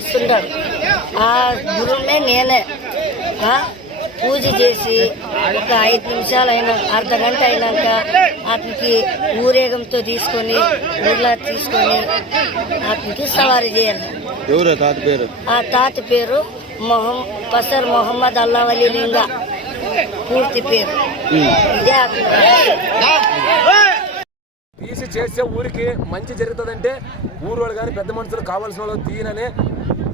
వస్తుంటాడు. ఆ గురువునే నేనే పూజ చేసి ఒక 5 నిమిషాలు అయినా అర్ధ గంట అయినాక అతనికి ఊరేగంతో తీసుకొని ఊర్లా తీసుకొని అతనికి సవారీ చేయాలి. ఎవరు తాత పేరు? ఆ తాత పేరు పసర్ మొహమ్మద్ అల్లావలి లింగ, పూర్తి పేరు ఇదే. తీసి చేసే ఊరికి మంచి జరుగుతుందంటే ఊరోళ్ళు కానీ పెద్ద మనుషులు కావాల్సిన వాళ్ళు తీయనని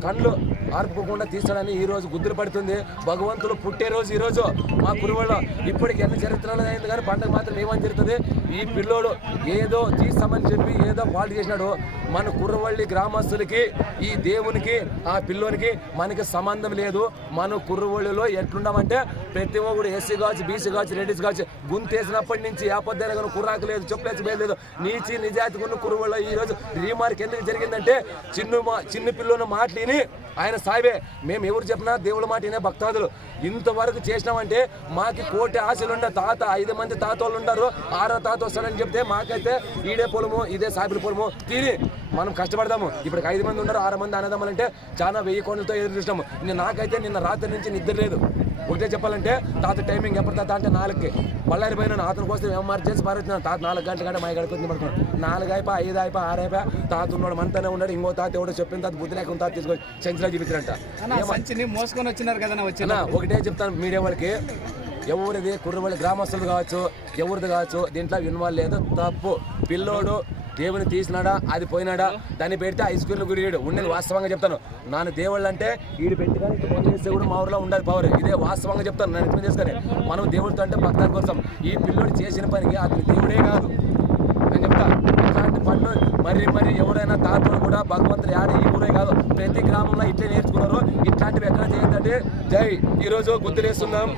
కళ్ళు ఆర్పుకోకుండా తీసాడని ఈ రోజు గుద్దులు పడుతుంది. భగవంతుడు పుట్టే రోజు ఈ రోజు మా కురువల్లో ఇప్పటికి ఎన్ని చరిత్రలు అయింది కానీ పండుగ మాత్రం ఏమని జరుగుతుంది. ఈ పిల్లోడు ఏదో తీస్తామని చెప్పి ఏదో పాటు చేసినాడు. మన కుర్రవల్లి గ్రామస్తులకి ఈ దేవునికి ఆ పిల్లోనికి మనకి సంబంధం లేదు. మన కుర్రవల్లిలో ఎట్లున్నామంటే ప్రతి ఒక్కడు ఎస్సీ కావచ్చు, బీసీ కావచ్చు, రెడ్డిస్ కావచ్చు, గుంతేసినప్పటి నుంచి ఆపద్దైనా కానీ కుర్రాకు లేదు, చొప్పలేసి లేదు, నీచి నిజాయితీ ఉన్న కుర్రవల్లో ఈ రోజు రీమార్క్ ఎందుకు జరిగిందంటే చిన్న పిల్లోని మాటలిని ఆయన సాయిబే మేము ఎవరు చెప్పినా దేవుళ్ళ మాట వినే భక్తాదులు ఇంతవరకు చేసినామంటే మాకి కోటి ఆశలుండే తాత 5 మంది తాతోళ్ళు ఉంటారు, 6వ తాత వస్తాడని చెప్తే మాకైతే ఈడే పొలము ఇదే సాయిబుల పొలము తిని మనం కష్టపడదాము. ఇప్పుడు 5 మంది ఉన్నారు, 6 మంది అన్నదమ్ములంటే చాలా 1000 కోట్లతో ఎదురు చూసినాము. నాకైతే నిన్న రాత్రి నుంచి నిద్ర లేదు. ఒకటే చెప్పాలంటే తాత టైమింగ్ ఎప్పుడు తాత అంటే 4కి బళ్ళారి పోయినా అతని కోసం ఎమర్జెన్సీ పారేస్తున్నాను. తాత 4 గంటల కంటే మా గడిపోతుంది పడుతున్నాడు. 4 అయిపోయి 5 అయిపోయి 6 అయిపోయి తాత ఉన్నాడు మనతోనే ఉన్నాడు. ఇంకో తాత ఎవడో చెప్పిన తాత బుద్ధి లేకుండా తాత తీసుకొని సెంచులో చూపించారంట. మోసుకొని వచ్చినారు కదా వచ్చిన. ఒకటే చెప్తాను మీడియా వాళ్ళకి, ఎవరిది కుర్రవాళ్ళ గ్రామస్తులు కావచ్చు, ఎవరిది కావచ్చు, దీంట్లో ఇన్వాల్వ్ లేదు. తప్పు. పిల్లోడు దేవుని తీసినాడా, అది పోయినాడా, దాన్ని పెడితే ఐస్ క్రీమ్ గురిగాడు ఉండేది. వాస్తవంగా చెప్తాను. నాన్న దేవుళ్ళు అంటే వీడు పెట్టుకొని దేవుడు మా ఊరిలో ఉండాలి పవర్. ఇదే వాస్తవంగా చెప్తాను. నన్ను ఎక్స్ప్లెయిన్ చేసుకొని మనం దేవుడితో అంటే భక్తాల కోసం. ఈ పిల్లోడు చేసిన పనికి అతని దేవుడే కాదు నేను చెప్తా. ఇట్లాంటి పనులు మరి ఎవరైనా తాతలు కూడా భగవంతుడు ఆడే ఈ ఊరే కాదు ప్రతి గ్రామంలో ఇట్లే నేర్చుకున్నారు. ఇట్లాంటివి ఎక్కడ చేయొద్దంటే జై ఈరోజు గుర్తులేస్తున్నాం.